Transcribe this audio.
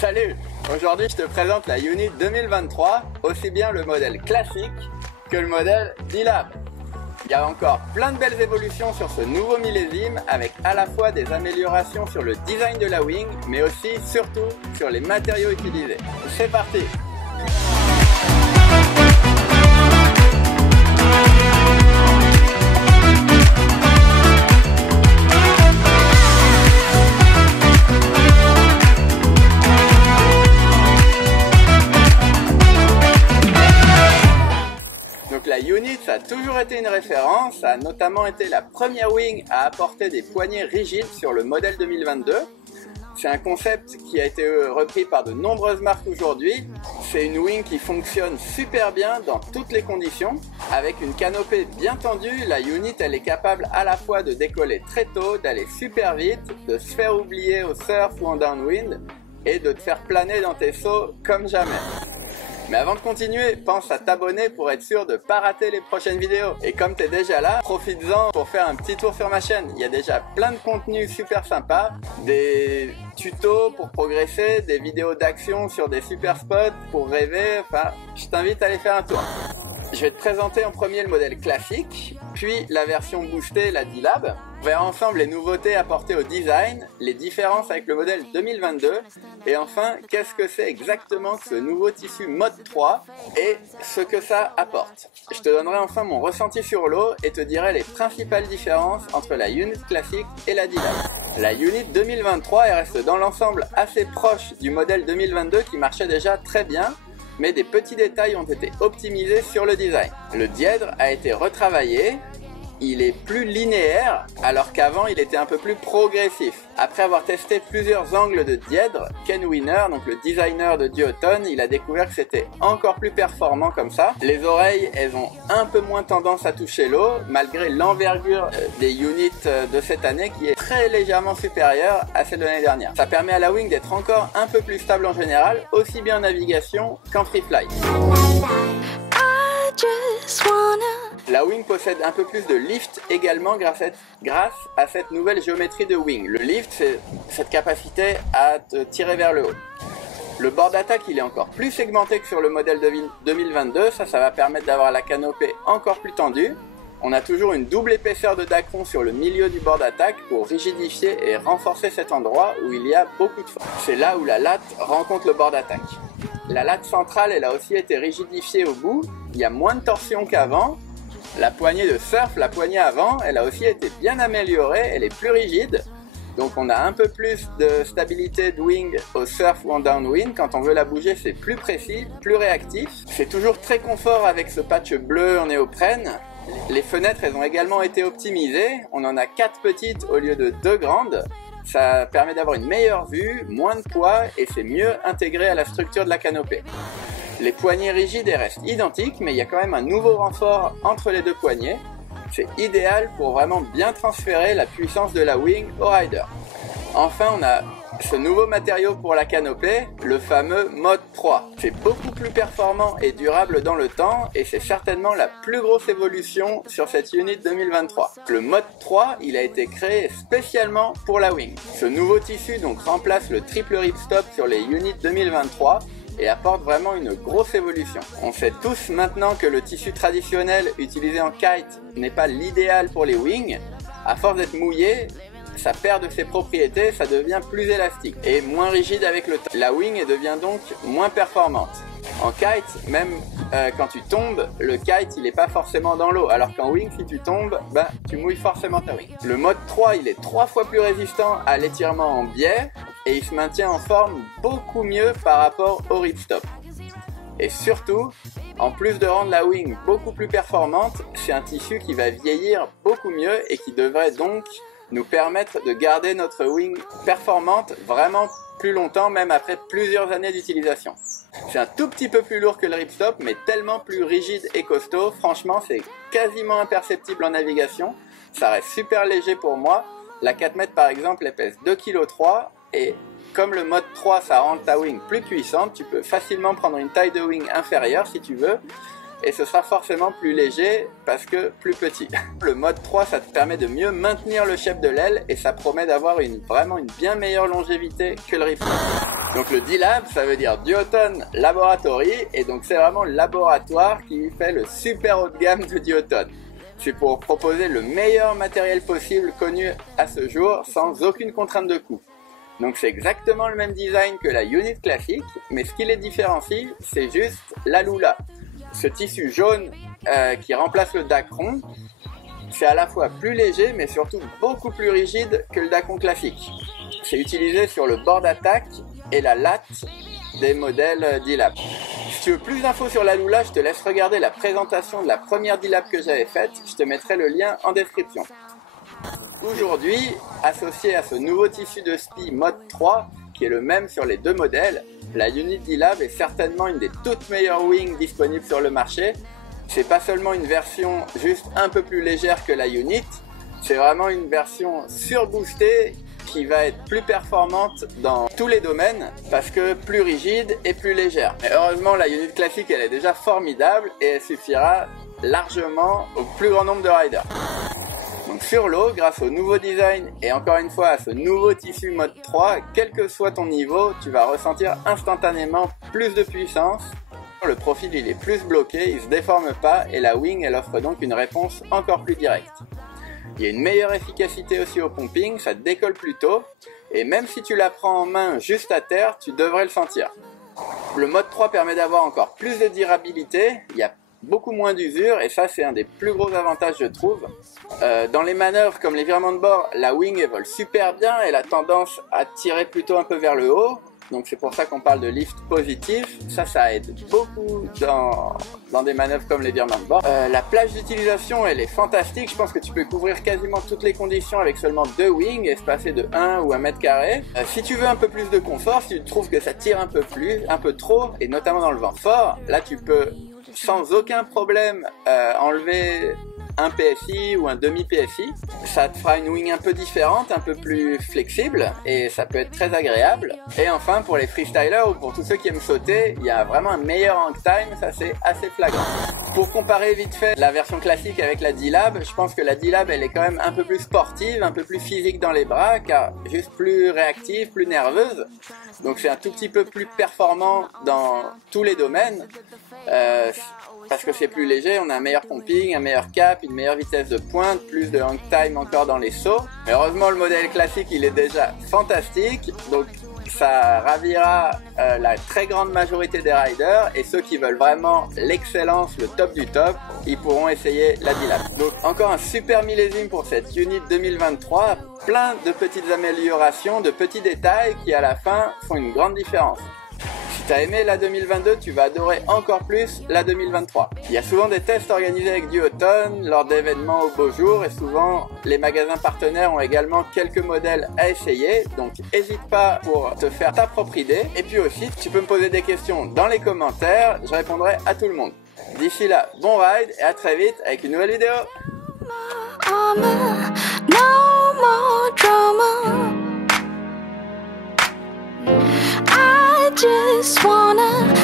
Salut! Aujourd'hui je te présente la Unit 2023, aussi bien le modèle classique que le modèle D-Lab. Il y a encore plein de belles évolutions sur ce nouveau millésime avec à la fois des améliorations sur le design de la wing mais aussi surtout sur les matériaux utilisés. C'est parti! Donc la Unit, ça a toujours été une référence, ça a notamment été la première wing à apporter des poignées rigides sur le modèle 2022. C'est un concept qui a été repris par de nombreuses marques aujourd'hui. C'est une wing qui fonctionne super bien dans toutes les conditions. Avec une canopée bien tendue, la Unit elle est capable à la fois de décoller très tôt, d'aller super vite, de se faire oublier au surf ou en downwind et de te faire planer dans tes sauts comme jamais. Mais avant de continuer, pense à t'abonner pour être sûr de ne pas rater les prochaines vidéos. Et comme tu es déjà là, profites-en pour faire un petit tour sur ma chaîne. Il y a déjà plein de contenus super sympas, des tutos pour progresser, des vidéos d'action sur des super spots pour rêver. Enfin, je t'invite à aller faire un tour. Je vais te présenter en premier le modèle classique, puis la version boostée, la D-Lab. On verra ensemble les nouveautés apportées au design, les différences avec le modèle 2022 et enfin qu'est-ce que c'est exactement ce nouveau tissu mode 3 et ce que ça apporte. Je te donnerai enfin mon ressenti sur l'eau et te dirai les principales différences entre la Unit classique et la D-Lab. La Unit 2023 elle reste dans l'ensemble assez proche du modèle 2022 qui marchait déjà très bien, mais des petits détails ont été optimisés sur le design. Le dièdre a été retravaillé. Il est plus linéaire alors qu'avant il était un peu plus progressif. Après avoir testé plusieurs angles de dièdre, Ken Winner, donc le designer de Duotone, il a découvert que c'était encore plus performant comme ça. Les oreilles, elles ont un peu moins tendance à toucher l'eau malgré l'envergure des units de cette année qui est très légèrement supérieure à celle de l'année dernière. Ça permet à la wing d'être encore un peu plus stable en général, aussi bien en navigation qu'en free fly. La wing possède un peu plus de lift également grâce à cette nouvelle géométrie de wing. Le lift, c'est cette capacité à te tirer vers le haut. Le bord d'attaque, il est encore plus segmenté que sur le modèle 2022. Ça va permettre d'avoir la canopée encore plus tendue. On a toujours une double épaisseur de dacron sur le milieu du bord d'attaque pour rigidifier et renforcer cet endroit où il y a beaucoup de force. C'est là où la latte rencontre le bord d'attaque. La latte centrale, elle a aussi été rigidifiée au bout. Il y a moins de torsion qu'avant. La poignée de surf, la poignée avant, elle a aussi été bien améliorée, elle est plus rigide. Donc on a un peu plus de stabilité de wing au surf ou en downwind. Quand on veut la bouger, c'est plus précis, plus réactif. C'est toujours très confort avec ce patch bleu en néoprène. Les fenêtres, elles ont également été optimisées. On en a 4 petites au lieu de 2 grandes. Ça permet d'avoir une meilleure vue, moins de poids et c'est mieux intégré à la structure de la canopée. Les poignées rigides elles restent identiques, mais il y a quand même un nouveau renfort entre les deux poignées. C'est idéal pour vraiment bien transférer la puissance de la wing au rider. Enfin, on a ce nouveau matériau pour la canopée, le fameux mode 3. C'est beaucoup plus performant et durable dans le temps et c'est certainement la plus grosse évolution sur cette Unit 2023. Le mode 3, il a été créé spécialement pour la wing. Ce nouveau tissu donc remplace le triple ripstop sur les Unit 2023 et apporte vraiment une grosse évolution. On sait tous maintenant que le tissu traditionnel utilisé en kite n'est pas l'idéal pour les wings. À force d'être mouillé, ça perd de ses propriétés, ça devient plus élastique et moins rigide avec le temps. La wing devient donc moins performante. En kite, même quand tu tombes, le kite il n'est pas forcément dans l'eau, alors qu'en wing, si tu tombes, tu mouilles forcément ta wing. Le mode 3, il est 3 fois plus résistant à l'étirement en biais et il se maintient en forme beaucoup mieux par rapport au ripstop. Et surtout, en plus de rendre la wing beaucoup plus performante, c'est un tissu qui va vieillir beaucoup mieux et qui devrait donc nous permettre de garder notre wing performante vraiment plus longtemps, même après plusieurs années d'utilisation. C'est un tout petit peu plus lourd que le ripstop, mais tellement plus rigide et costaud. Franchement, c'est quasiment imperceptible en navigation. Ça reste super léger pour moi. La 4 mètres par exemple, elle pèse 2,3 kg et comme le mode 3, ça rend ta wing plus puissante, tu peux facilement prendre une taille de wing inférieure si tu veux. Et ce sera forcément plus léger parce que plus petit. Le mode 3, ça te permet de mieux maintenir le shape de l'aile et ça promet d'avoir vraiment une bien meilleure longévité que le ripstop. Donc le D-Lab, ça veut dire Duotone Laboratory, et donc c'est vraiment le laboratoire qui fait le super haut de gamme de Duotone. C'est pour proposer le meilleur matériel possible connu à ce jour sans aucune contrainte de coût. Donc c'est exactement le même design que la Unit classique, mais ce qui les différencie, c'est juste la Lula. Ce tissu jaune qui remplace le Dacron, c'est à la fois plus léger mais surtout beaucoup plus rigide que le Dacron classique. C'est utilisé sur le bord d'attaque et la latte des modèles D-Lab. Si tu veux plus d'infos sur la Lula, je te laisse regarder la présentation de la première D-Lab que j'avais faite, je te mettrai le lien en description. Aujourd'hui, associé à ce nouveau tissu de spi mode 3, qui est le même sur les deux modèles, la Unit D-Lab est certainement une des toutes meilleures wings disponibles sur le marché. C'est pas seulement une version juste un peu plus légère que la Unit, c'est vraiment une version surboostée qui va être plus performante dans tous les domaines parce que plus rigide et plus légère. Mais heureusement, la Unit classique elle est déjà formidable et elle suffira largement au plus grand nombre de riders. Donc sur l'eau, grâce au nouveau design et encore une fois à ce nouveau tissu mode 3, quel que soit ton niveau, tu vas ressentir instantanément plus de puissance. Le profil il est plus bloqué, il se déforme pas et la wing elle offre donc une réponse encore plus directe. Il y a une meilleure efficacité aussi au pumping, ça décolle plus tôt et même si tu la prends en main juste à terre, tu devrais le sentir. Le mode 3 permet d'avoir encore plus de durabilité, il y a beaucoup moins d'usure et ça c'est un des plus gros avantages je trouve. Dans les manœuvres comme les virements de bord, la wing elle vole super bien, elle a tendance à tirer plutôt un peu vers le haut. Donc c'est pour ça qu'on parle de lift positif, ça aide beaucoup dans des manœuvres comme les virements de bord. La plage d'utilisation elle est fantastique, je pense que tu peux couvrir quasiment toutes les conditions avec seulement 2 wings, espacés de 1 ou 1 mètre carré. Si tu veux un peu plus de confort, si tu trouves que ça tire un peu trop, et notamment dans le vent fort, là tu peux sans aucun problème enlever un PSI ou un demi PSI. Ça te fera une wing un peu différente, un peu plus flexible et ça peut être très agréable. Et enfin pour les freestylers ou pour tous ceux qui aiment sauter, il y a vraiment un meilleur hang time, ça c'est assez flagrant. Pour comparer vite fait la version classique avec la D-Lab, je pense que la D-Lab elle est quand même un peu plus sportive, un peu plus physique dans les bras car juste plus réactive, plus nerveuse. Donc c'est un tout petit peu plus performant dans tous les domaines. Parce que c'est plus léger, on a un meilleur pumping, un meilleur cap, une meilleure vitesse de pointe, plus de hang time encore dans les sauts. Mais heureusement le modèle classique il est déjà fantastique, donc ça ravira la très grande majorité des riders et ceux qui veulent vraiment l'excellence, le top du top, ils pourront essayer la D-Lab. Donc encore un super millésime pour cette Unit 2023, plein de petites améliorations, de petits détails qui à la fin font une grande différence. Si tu as aimé la 2022, tu vas adorer encore plus la 2023. Il y a souvent des tests organisés avec Duotone lors d'événements au beau jour et souvent les magasins partenaires ont également quelques modèles à essayer. Donc n'hésite pas pour te faire ta propre idée. Et puis aussi, tu peux me poser des questions dans les commentaires, je répondrai à tout le monde. D'ici là, bon ride et à très vite avec une nouvelle vidéo. Just wanna